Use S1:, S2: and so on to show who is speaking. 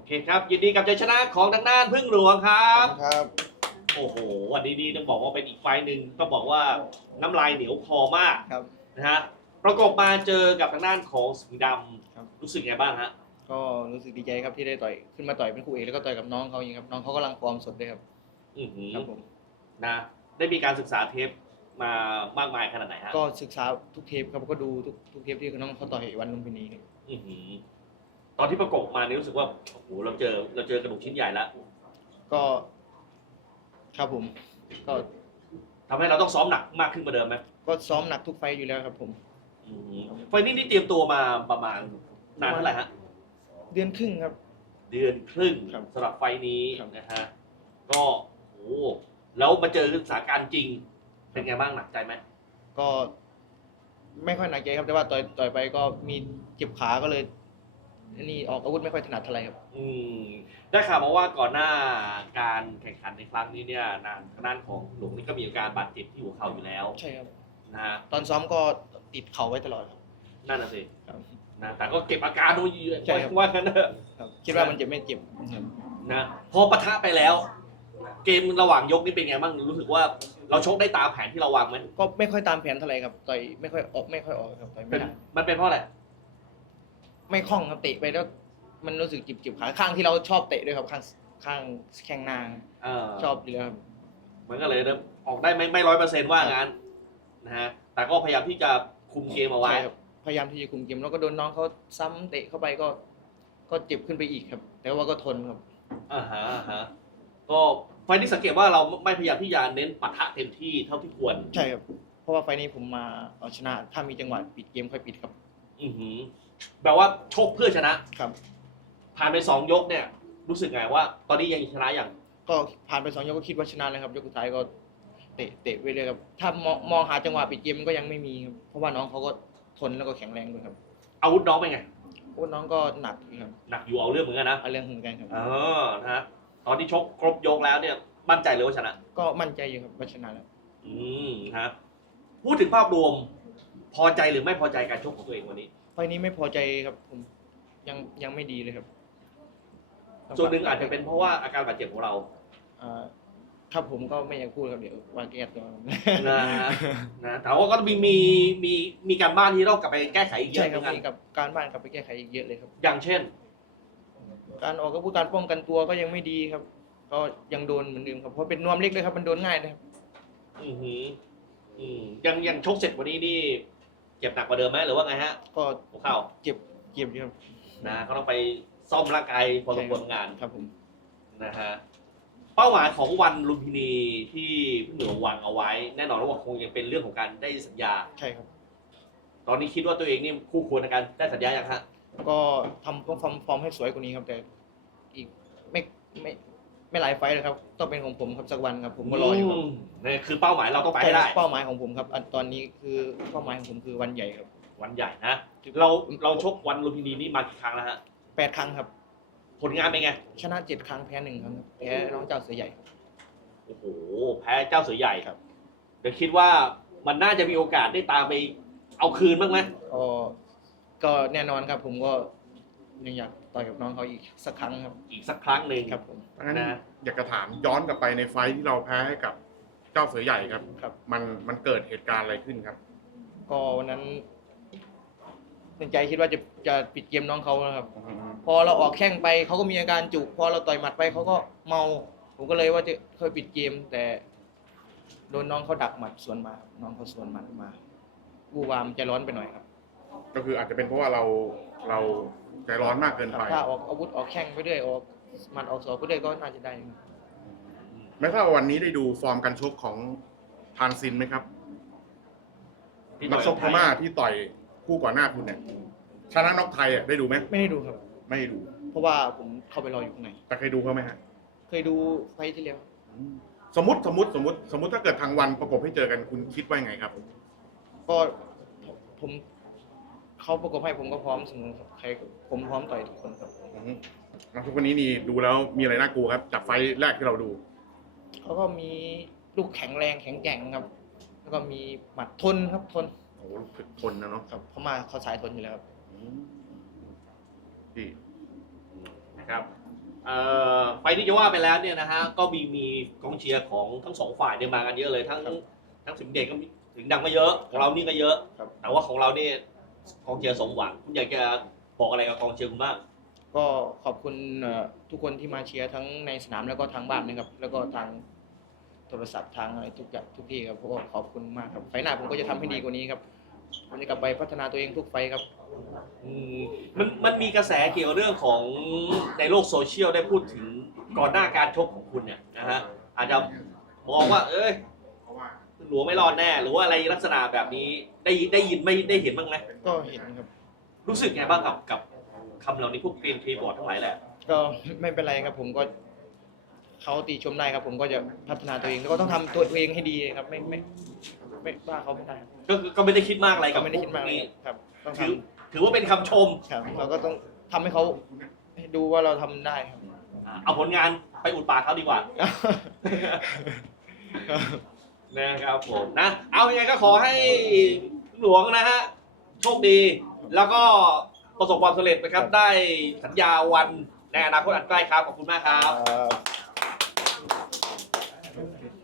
S1: เคครับยินดีกับชัยชนะของทางด้านพึ่งหลวงครั
S2: ขอบบ คุณครับ
S1: โอ้โหวันนี้ต้องบอกว่าเป็นอีกไฟล์หนึ่งต้องบอกว่าน้ำลายเหนียวคอมาก
S2: ครับ
S1: นะฮะประกบมาเจอกับทางด้านของสิงห์ด
S2: ครับ
S1: ำรู้สึกไงบ้างฮะ
S2: ก็รู้สึกดีใจครับที่ได้ต่อยขึ้นมาต่อยเป็นคู่เอกแล้วก็ต่อยกับน้องเขาอย่างนี้ครับน้องเขากำลังฟอร์มสดเลยครับ
S1: อือหือ
S2: ครับผม
S1: นะได้มีการศึกษาเทปมามากมายขนาดไหนฮะ
S2: ก็ศึกษาทุกเทปครับก็ดูทุกเทปที่น้องเขาต่อยวันลุมพินีครับ
S1: อือหือตอนที่ประกบมานี่รู้สึกว่าโอ้โหเราเจอกระดูกชิ้นใหญ่แล้ว
S2: ก็ครับผมก็
S1: ทำให้เราต้องซ้อมหนักมากขึ้นกว่าเดิมไหม
S2: ก็ซ้อมหนักทุกไฟต์อยู่แล้วครับผม
S1: อือหือไฟล์นี้นี่เตรียมตัวมาประมาณนานเท่าไหร่ฮะ
S2: เดือนครึ่งครับ
S1: เดือนครึ่ง
S2: ครับ
S1: สำหรับไฟล์นี้
S2: ครับ
S1: นะฮะก็โอ้โหแล้วมาเจอสถานการณ์จริง เป็นไงบ้างหนักใจไหม
S2: ก็ไม่ค่อยหนักใจครับแต่ว่าต่อยไปก็มีเจ็บขาก็เลยนี่ออกอาวุธไม่ค่อยถนัดเท่าไหร่ครับ
S1: อืมได้ข่าวมาว่าก่อนหน้าการแข่งขันในครั้งนี้เนี่ยทางด้านของหลวงนี่ก็มีอาการบาดเจ็บที่หัวเข่าอยู่แล้ว
S2: ใช่ครับ
S1: นะฮะ
S2: ตอนซ้อมก็ติดเข่าไว้ตลอดครับ
S1: นั่นน่ะสิ
S2: ครับ
S1: นะแต่ก็เก็บอาการดูอยู่
S2: ใช่ครับ
S1: ว่ากันเถอะ
S2: ครับคิดว่ามันจะไม่เจ็บครับ
S1: นะพอปะทะไปแล้ว เกมระหว่างยกนี่เป็นไงบ้างรู้สึกว่าเราชกได้ตามแผนที่เราวางไหม
S2: ก็ไม่ค่อยตามแผนเท่าไหร่ครับต่อยไม่ค่อยออกครับต่อย
S1: เป็
S2: ไม่
S1: น
S2: ได้
S1: มันเป็นเพราะอะไร
S2: ไม่คล่องครับเตะไปแล้วมันรู้สึกจิบขาข้างที่เราชอบเตะด้วยครับข้างแข้งหน้า
S1: เออ
S2: ชอบอยู่แล้วครับ
S1: มันก็เลยเริ่มออกได้ไม่100%ว่างั้นนะฮะแต่ก็พยายามที่จะคุมเกมเอาไว้
S2: ใช่ครับพยายามที่จะคุมเกมแล้วก็โดนน้องเขาซ้ำเตะเข้าไปก็เจ็บขึ้นไปอีกครับ แต่ว่าก็ทนครับ
S1: อ่าฮะก็ไฟล์นี้สังเกตว่าเราไม่พยายามที่จะเน้นปะทะเต็มที่เท่าที่ควร
S2: ใช่ครับเพราะว่าไฟล์นี้ผมมาเอาชนะ ถ้ามีจังหวะปิดเกมค่อยปิดครับ
S1: อือหือแปลว่าชกเพื่อชนะ
S2: ครับ
S1: ผ่านไป2 ยกเนี่ย รู้สึกไงว่า ตอนนี้ยังชนะอย่าง
S2: ก็ผ่านไป2 ยกก็คิดว่าชนะเลยครับยกสุดท้ายก็เตะไปเลยครับถ้ามองหาจังหวะปิดเกมมันก็ยังไม่มีครับเพราะว่าน้องเขาก็ทนแล้วก็แข็งแรงด้วยครับ
S1: อาวุธน้องเป็นไง
S2: โอ้น้องก็หนักอยู่ครับ
S1: หนักอยู่เอาเรื่องเหมือนกันนะ
S2: เอาเรื่องเหมือนกันครับ
S1: เออนะฮะตอนที่ชกครบยกแล้วเนี่ยมั่นใจเลยว่าชนะ
S2: ก็มั่นใจอยู่ครับว่าชนะแล้ว
S1: อืมฮะพูดถึงภาพรวม พอใจหรือไม่พอใจการชกของตัวเองวันนี้
S2: ไฟล์นี้ไม่พอใจครับผมยังไม่ดีเลยครับ
S1: ส่วนหนึ่งอาจจะเป็นเพราะว่าอาการบาดเจ็บของเรา
S2: อ่าครับผมก็ไม่อยากพูดครับเดี๋ยววางแก้ตัวครับ
S1: นะฮะนะแต่ว่าก็มีการบ้านที่ต้องกลับไปแก้ไขอีกเย
S2: ใช่
S1: อะเห
S2: ค
S1: มื
S2: รั
S1: อบ นกัน
S2: มีกับการบ้านกลับไปแก้ไขอีกเยอะเลยครับ
S1: อย่างเช่น
S2: การออกอาวุธการป้องกันตัวก็ยังไม่ดีครับ ก็ยังโดนเหมือนเดิมครับเพราะเป็นนวมเล็กเลยครับมันโดนง่ายนะครับ
S1: อือหือยังชกเสร็จวันนี้นี่เจ็บหนักกว่าเดิมไหมหรือว่าไงฮะ
S2: ก็
S1: หัวเข่า
S2: เจ็บอยู่ครับ
S1: นะเขาต้องไปซ่อมร่างกายพอสมควรงาน
S2: ครับผม
S1: นะฮะเป้าหมายของวันลุมพินีที่พี่เหนือวางเอาไว้ แน่นอนว่าคงยังเป็นเรื่องของการได้สัญญา
S2: ใช่ครับ
S1: ตอนนี้คิดว่าตัวเองนี่คู่ควรในการได้สัญญาอย่างฮะ
S2: ก็ต้องฟอร์มให้สวยกว่านี้ครับ แต่อีกไม่หลายไฟล์เลยครับต้องเป็นของผมครับสักวันครับผมก็รออยู่ครับ
S1: นี่คือเป้าหมายเราต้องไป
S2: ใช่
S1: ให้
S2: ครั
S1: ได้
S2: บเป้าหมายของผมครับตอนนี้คือเป้าหมายของผมคือวันใหญ่ครับ
S1: วันใหญ่นะเราชกวันลุมพินีนี่มากี่ครั้งแล้วฮะ
S2: 8 ครั้งครับ
S1: ผลงานเป็นไง
S2: ชนะ7 ครั้งแพ้1 ครั้งครับแพ้น้องเจ้าเสือใหญ่ครับ
S1: โอ้โหแพ้เจ้าเสือใหญ่
S2: ครับ
S1: เดี๋ยวคิดว่ามันน่าจะมีโอกาสได้ตามไปเอาคืนบ้างไหม
S2: ก็แน่นอนครับผมก็ยังอยากต่อยกับน้องเขาอีกสักครั้งครับ
S1: อีกสักครั้งหนึ่ง
S2: ครับผม
S3: งั้น
S1: นะ
S3: อยากจะถามย้อนกลับไปในไฟท์ที่เราแพ้ให้กับเจ้าเสือใหญ่ครับ
S2: ครับ
S3: มันเกิดเหตุการณ์อะไรขึ้นครับ
S2: ก็วันนั้นในใจคิดว่าจะปิดเกมน้องเขานะครับ พอเราออกแข้งไปเขาก็มีอาการจุกพอเราต่อยหมัดไปเขาก็เมาผมก็เลยว่าจะค่อยปิดเกม แต่โดนน้องเขาดักหมัดสวนมาน้องเขาสวนหมัดมาวูวามใจร้อนไปหน่อยครับ
S3: ก็คืออาจจะเป็นเพราะว่าเราใจร้อนมากเกินไป
S2: ถ้าออกอาวุธออกแข้งไปเรื่อยออกหมัดออกศอกไปเรื่อยก็น่าจะได้ครับ
S3: ไม่ทราบว่าวันนี้ได้ดูฟอร์มการชกของทานซินไหมครับนักชกพม่าที่ต่อยคู่ก่อนหน้าคุณเนี่ยชนะน็อกไทยอ่ะได้ดูไหม
S2: ไม่ได้ดูครับ
S3: ไม่ได้ดู
S2: เพราะว่าผมเข้าไปรออยู่ข้างใน
S3: แต่เคยดูเขาไหมฮะ
S2: เคยดูไฟท์ที่แล้ว
S3: สมมติถ้าเกิดทางวันประกบให้เจอกันคุณคิดว่าไงครับ
S2: ก็ผมเขาประกบให้ผมก็พร้อมเสมอครับใครผมพร้อมต่อยทุกคนครับ
S3: นักชกคนนี้นี่ดูแล้วมีอะไรน่ากลัวครับจากไฟท์แรกที่เราดู
S2: เขาก็มีลูกแข็งแรงแข็งแกร่งครับ แล้วก็มีหมัดทนครับทน
S3: โอ้โหถึกทนนะเนาะ
S2: ครับเขามาเขาสายทนอยู่แล้วครับ
S3: ที่
S1: นะครับไฟล์ที่จะว่าไปแล้วเนี่ยนะฮะก็มีกองเชียร์ของทั้งสองฝ่ายเนี่ยมากันเยอะเลยทั้งสิงห์เดชก็มีสิงห์ดังก็เยอะของเรานี่ก็เยอะ
S2: ครับ
S1: แต่ว่าของเราเนี่ยกองเชียร์สมหวังคุณอยากจะบอกอะไรกับกองเชียร์คุณบ้าง
S2: ก็ขอบคุณทุกคนที่มาเชียร์ทั้งในสนามแล้วก็ทางบ้านนะครับ แล้วก็ทางโทรศัพท์ทางอะไรทุกอย่างทุกที่ครับเพราะว่าขอบคุณมากครับไฟล์หน้าผมก็จะทำให้ดีกว่านี้ครับผมจะกลับไปพัฒนาตัวเองทุกไฟล์ครับ
S1: มันมีกระแสเกี่ยวเรื่องของในโลกโซเชียลได้พูดถึงก่อนหน้าการชกของคุณเนี่ยนะฮะอาจจะมองว่า หลวงไม่รอดแน่ หรือว่าอะไรลักษณะแบบนี้ได้ยินไม่ได้เห็นบ้างไหม
S2: ก็เห็นครับ
S1: รู้สึกไงบ้างกับคำเหล่านี้พวกเกรียนคีย์บอร์ดทั้งหลายแหละ
S2: ก็ไม่เป็นไรครับผมก็เขาติชมได้ครับ ผมก็จะพัฒนาตัวเองแล้วก็ต้องทำตัวเองให้ดีครับไม่ว่าเขาไม่ได้ครับ
S1: ก็ไม่ได้คิดมากอะไรกับ
S2: ก็ไม่ได้คิดมาก
S1: พว
S2: เลย
S1: นี้
S2: ครับต้องท
S1: ถือว่าเป็นคำชม
S2: ำครับเราก็ต้องทำให้เขาให้ดูว่าเราทำได้ครับ
S1: เอาผลงานไปอุดปากเขาดีกว่า นะครับผมนะ เอายังไงก็ขอให้หลวงนะฮะโชคดี แล้วก็ประสบความสำเร็จนะครับ ได้สัญญาวันในอนาคตอันใกล้ครับ ขอบคุณมากครับ
S2: ครับ